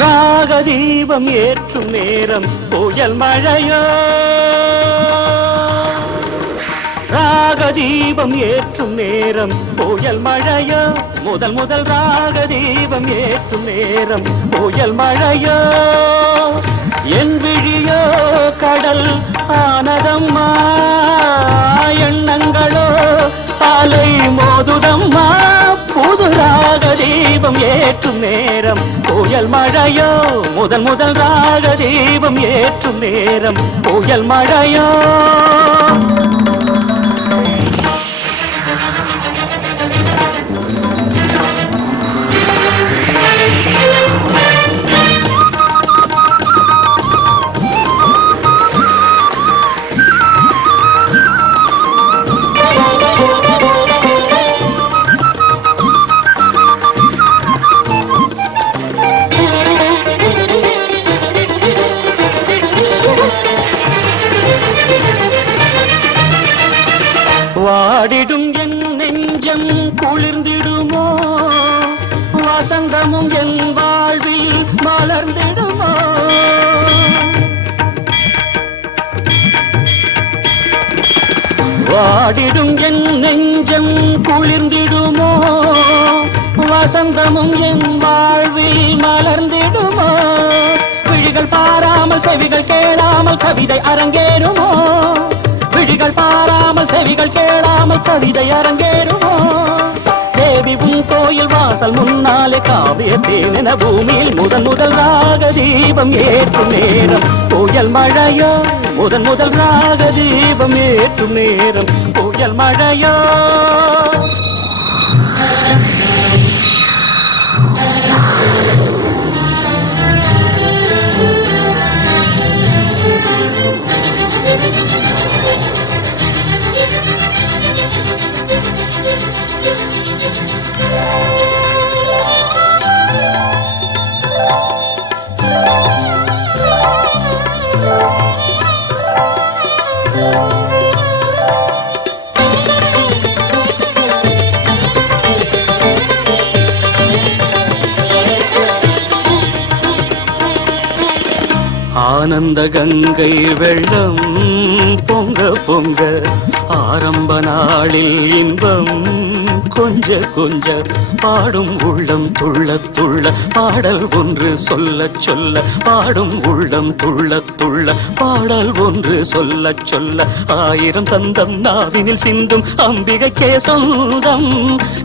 ராகதீபம் ஏற்றும் நேரம் புயல் மழையோ, ராகதீபம் ஏற்றும் நேரம் புயல் மழையோ, முதல் முதல் ராகதீபம் ஏற்றும் நேரம் புயல் மழையோ, என் விழியோ கடல் ஆனதம்மா, எண்ணங்களோ அலை மோதுதம்மா, புது ராகதீபம் ஏற்றும் நேரம் புயல் மழையோ, முதல் முதல் ராகதீபம் ஏற்றும் நேரம் புயல் மழையோ. வாடிடும் என் நெஞ்சம் குளிர்ந்திடுமோ, வசந்தமும் என் வாழ்வில் மலர்ந்திடுமோ, வாடிடும் என் நெஞ்சம் குளிர்ந்திடுமோ, வசந்தமும் என் வாழ்வில் மலர்ந்திடுமோ, விழிகள் பாராமல் செவிகள் கேளாமல் கவிதை அரங்கேறுமோ, விழிகள் பாராமல் செவிகள் கேளாமல் கவிதை அரங்கேறுமோ, தேவி உன் கோயில் வாசல் முன்னாலே காவியத்தேனென பூமியில் முதன் முதல் ராகதீபம் ஏற்றும் நேரம் புயல் மழையோ, முதன் முதல் ராகதீபம் ஏற்றும் நேரம் புயல் மழையோ. ஆனந்த கங்கை வெள்ளம் பொங்க பொங்க, ஆரம்ப நாளில் இன்பம் கொஞ்ச கொஞ்ச, பாடும் உள்ளம் துள்ள துள்ள பாடல் ஒன்று சொல்ல சொல்ல, பாடும் உள்ளம் துள்ள துள்ள பாடல் ஒன்று சொல்ல சொல்ல, ஆயிரம் சந்தம் நாவினில் சிந்தும் அம்பிகைக்கே சொந்தம்,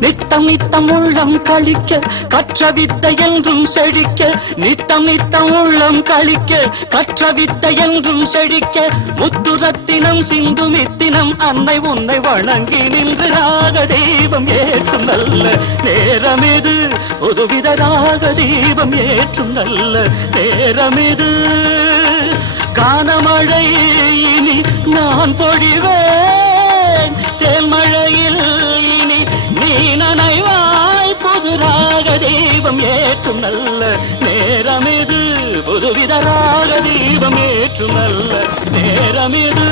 நித்தம் நித்தம் உள்ளம் கழிக்க கற்ற வித்தை என்றும் செழிக்க, நித்தம் நித்தம் உள்ளம் கழிக்க கற்ற வித்தை என்றும் செழிக்க, முத்துரத்தினம் சிந்து மித்தினம் அன்னை உன்னை வணங்கி நின்று ராகதீபம் ஏற்றும் நல்ல நேரம் இது, புதுவித ராகதீபம் ஏற்றும் நல்ல நேரம் இது, கானமழை இனி நான் பொழிவேன், தேன்மழையில் இனி நீ நனைவாய், புது ராகதீபம் ஏற்றும் நல்ல நேரம் இது, புதுவித ராகதீபம் ஏற்றும் நல்ல நேரம் இது.